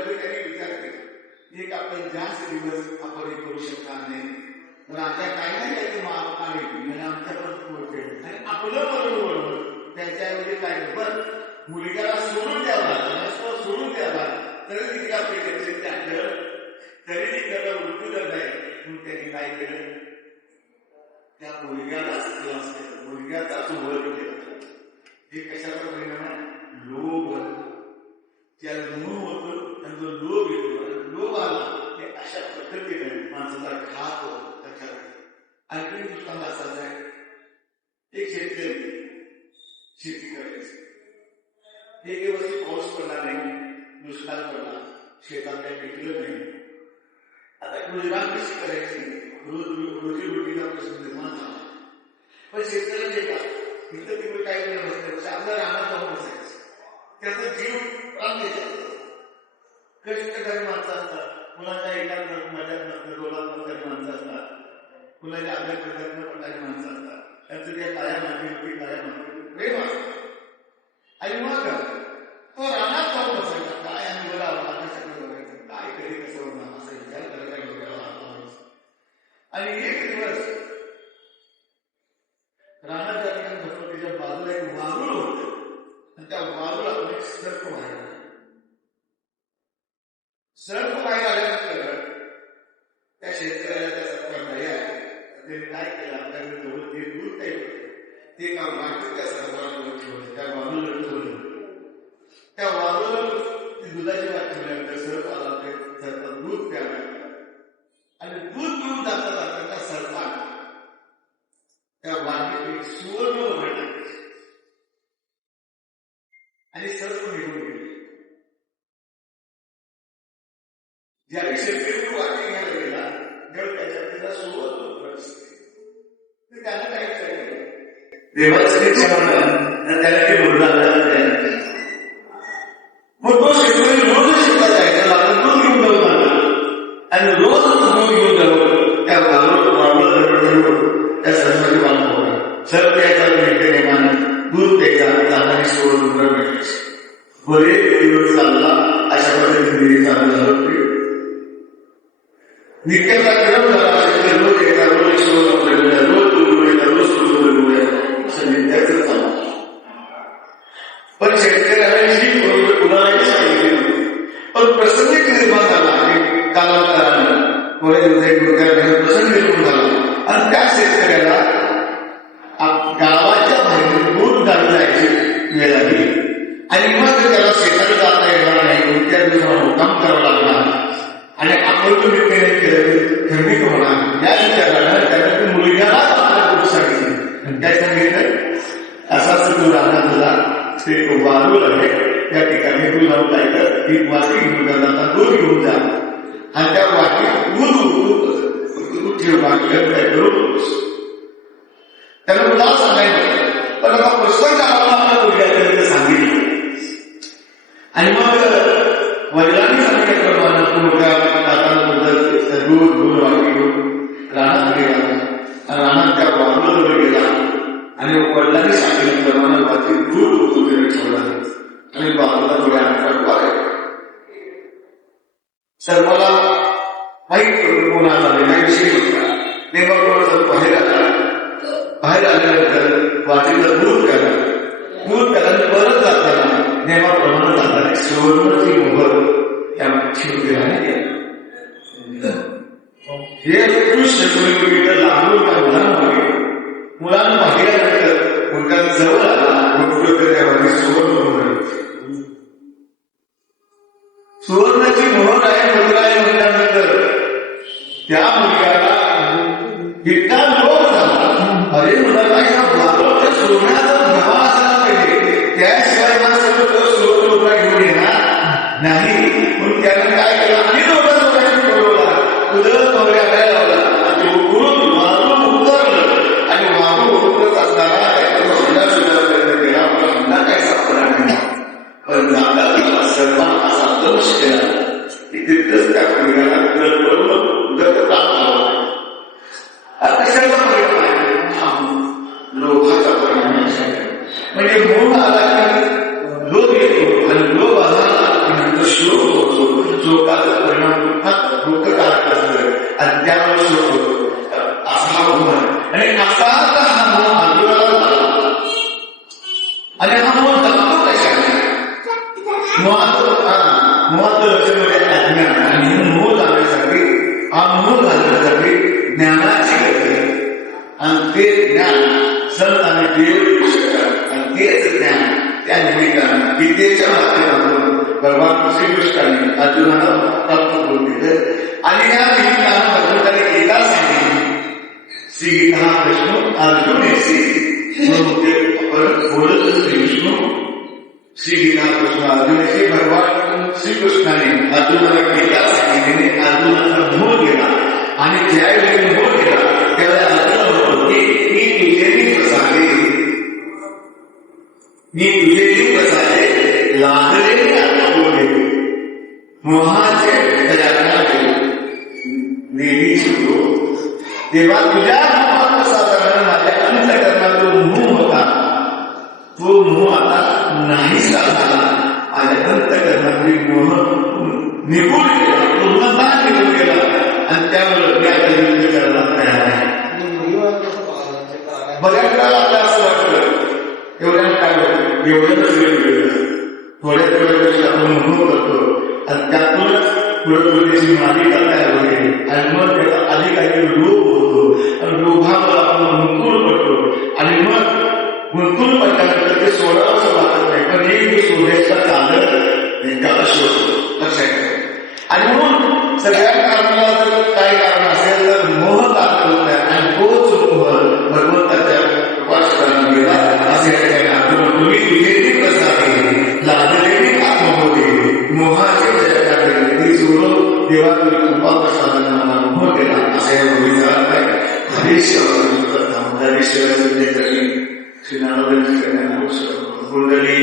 त्यावेळी त्यांनी विचार केला एक आपण जास्त दिवस आपण हे करू शकणार नाही तर आता काही नाही त्याचे महाकाळी म्हणजे आमच्यापर्यंत पोहोचते आणि आपलं बरोबर त्याच्याऐवजी काय पण मुलग्याला सोडून द्यावा सोडून द्यावा तरी तिथे आपले त्याचे टाकलं तरी ती त्याला उलटू जात आहे म्हणून त्यांनी काय केलं त्या मुलग्यालाच क्लास केला मुलग्याचाच वर्ग केला हे कशाचा परिणाम आहे लोभ त्या लोभ होतं आणि जो लोभ येतो लोभ आला हे अशा पद्धतीने माणसाचा घात होतो त्याच्यावर आणखी दृष्टांत असाच आहे एक शेतकरी शेती करायची एक वर्षी पाऊस पडला नाही दुष्काळ पडला शेतात काही पिकलं नाही आता गुजरात कशी करायची रोजीरोटीचा प्रश्न निर्माण झाला पण शेतकऱ्याला जे का इथं तिकडे काही वेळ बसले आपल्या रानात जाऊन बसायचं त्याचा जीव प्राण द्यायचा कष्टकरी माणसं असतात मुलांच्या एकात मध्यात नसतं डोलात नसणारी माणसं असतात मुलांच्या आपल्या प्रयत्न पडणारी माणसं असतात त्यांचं त्या काया मागे काया मागे प्रेम असतं आणि मग तो रानात जाऊन बसायचा काय आणि बरं आवडला सगळं बघायचं काय कधी कसं होणार असं विचार करायला आणि एक दिवस रानात त्या ठिकाणी भगवतीच्या बाजूला एक वारुळ होतं आणि त्या वारुळातून एक सर्प बाहेर आला सर्प बाहेर आल्यानंतर त्या शेतकऱ्याला त्या सर्पाला दया आहे त्यांनी काय केलं आपल्याकडे जवळ ते दूध काही होते ते एका वाटेत त्या सर्पाला ठेवलं त्या वारुळाला ठेवलं त्या वारुळाला दुधाची वाट ठेवल्यानंतर सर्प आला ते सर्प दूध प्यायला आणि दूध पिऊन जाता जाता त्या सर्पात त्या वाटेत एक सुवर्ण वगैरे आणि सर्प निघून गेले ज्यावेळी शेतकरी वाटे घ्यायला गेला तेव्हा त्याच्या तिला सुवर्ण दिसते त्याला काय केलं देवाचं त्याला ते बोलला मग तो शेतकरी रोज शेतात जायचा लागला दूध घेऊन जाऊ लागला आणि रोज दूध घेऊन जाऊ त्या त्या सर्वांची बांधव होता सर्व द्यायचा भेटे नेमाने दूध द्यायचा जाताना सोडून भेटायचे बरेच दिवस चालला अशा पद्धतीने चालू झालं नित्याचा क्रम झाला शेतकरी रोज येता रोज सोडून रोज दूध येतात रोज सोडून असं नित्याचं चालू पण शेतकऱ्याला जी बरोबर कुणालाही सांगितली पण प्रसंग निर्माण झाला आणि कालांतरानं प्रसंग निर्माण झाला आणि त्या शेतकऱ्याला गावाच्या बाहेर दूध गाडी जायची वेळ आली आणि मग त्याला शेताला जाता येणार नाही कोणत्या दिवसाला मुक्काम करावा लागणार आणि आपण जो विक्रेने केलं खंडित होणार या विचारानं त्याला मुलग्याला आपल्या दूध सांगितलं काय सांगितलं असाच तो राहणार तुला ते वारुळ आहे त्या ठिकाणी तू जाऊन काय कर ती वाटी घेऊन जाताना दूध घेऊन जा आणि त्या वाटीत दूध ठेव वाटी काय करू नकोस त्याला तुला सांगायचं पण आता प्रश्न काढायला आपल्या मुलग्याला सांगितलं आणि मग वडिलांनी सांगितल्याप्रमाणे तू मुलगा जाताना दूध वाटी घेऊन रानात गेला रानात त्या वारुळाजवळ गेला आणि वडिलांनी सांगितल्याप्रमाणे वाटी दूध उतरून ठेवला आणि बाजूला थोड्या अंतरावर सर्वाला माहीत कोणाला विषय होता नेमक बाहेर आल्यानंतर वाटीला दूध प्याला परत जाताना नेमाप्रमाणे जाताना सुवर्णाची मोहर या ठेवली हे उत्कृष्ट कोणी लागून त्या मुलांना बाहेर आल्यानंतर मुलगा जवळ आला त्यामध्ये सुवर्णाची मोहर आहे मुलगा आहे म्हटल्यानंतर त्या मुलग्याला इतका लोभ झाला अरे मुलाला या बाबा सोन्याचा धवा असला पाहिजे त्याशिवाय हा सगळं सोनं लोका घेऊन येणार नाही म्हणून त्याने काय केलं आणि लोकांना बोलवला तुझं नवऱ्या काय लावला आणि उकळून मारून उतरलं आणि मारून उतरत असताना प्रयत्न केला पुन्हा काय सापडला नाही पण जाता सर्व असा दोष केला तिथेच त्या मुलग्याला कशाचा परिणाम आहे लोभाचा परिणाम म्हणजे मोह आला की लोभ येतो आणि लोभ आला की नंतर श्लोक होतो आणि त्यामुळे सोडतो असा हा मोह आणि असा हा मोह अर्जुनाला लागला. आणि हा मोह जगतो कशाने मुळात रचनेमध्ये अज्ञान आणि मोह जाण्यासाठी हा मोह घालण्यासाठी ज्ञानाची गरज आहे. आणि ते ज्ञान संत आणि देव शकतात आणि तेच ज्ञान त्या निमित्तानं गीतेच्या माध्यमातून भगवान श्रीकृष्णांनी अर्जुनाला प्राप्त करून दिलं. आणि या निमित्तानं भगवंताने गीता सांगितली. श्री गीता हा विष्णू अर्जुन बोलत श्रीविष्णू श्री गीता कृष्ण अर्जुनाचे भगवान श्रीकृष्णाने अर्जुनाला गीता सांगितली. अर्जुनाचा मोह केला आणि ज्यावेळी मोह केला त्यावेळेला अर्जुन होतो की मी तुझेही प्रसादे लागलेले आता बोले मोहाचे नेहमी शिकलो. तेव्हा तुझ्या मोहात प्रसादानं माझ्या अंतःकरणात जो मोह होता तो मोह आता नाहीसा झाला. माझ्या अंतःकरणातील मोह निघून गेला, पूर्णतः निघून गेला आणि त्यामुळे मी आता युद्ध करायला तयार आहे. बऱ्याच वेळा आपल्याला असं वाटतं एवढ्या काय होतं एवढ्याच वेळ मिळतं थोड्या थोड्या आपण मोह करतो आणि त्यातूनच पुढे मालिका तयार होते आणि मग त्याचा अधिक लोभ होतो आणि लोभावर आपण गुंतून पडतो आणि मग गुंतून पडल्यानंतर ते सोडावंसं वाटत नाही. पण एक शोधायचा चालत त्याला शोधतो लक्षात ठेवा. आणि म्हणून सगळ्या कारणाला जर काही कारण असेल तर मोह कारण होत आहे आणि तोच मोह भगवंताच्या उपासकांना गेला असे तुम्ही तुझेही प्रसादे लागलेली आत्मबोधे मोहाचे जगाकडे सोडून देवा तुम्ही कृपा प्रसादांना मोह केला असे या मुलीचा अर्थ आहे. हरीश्वर श्री नारायण कुंडली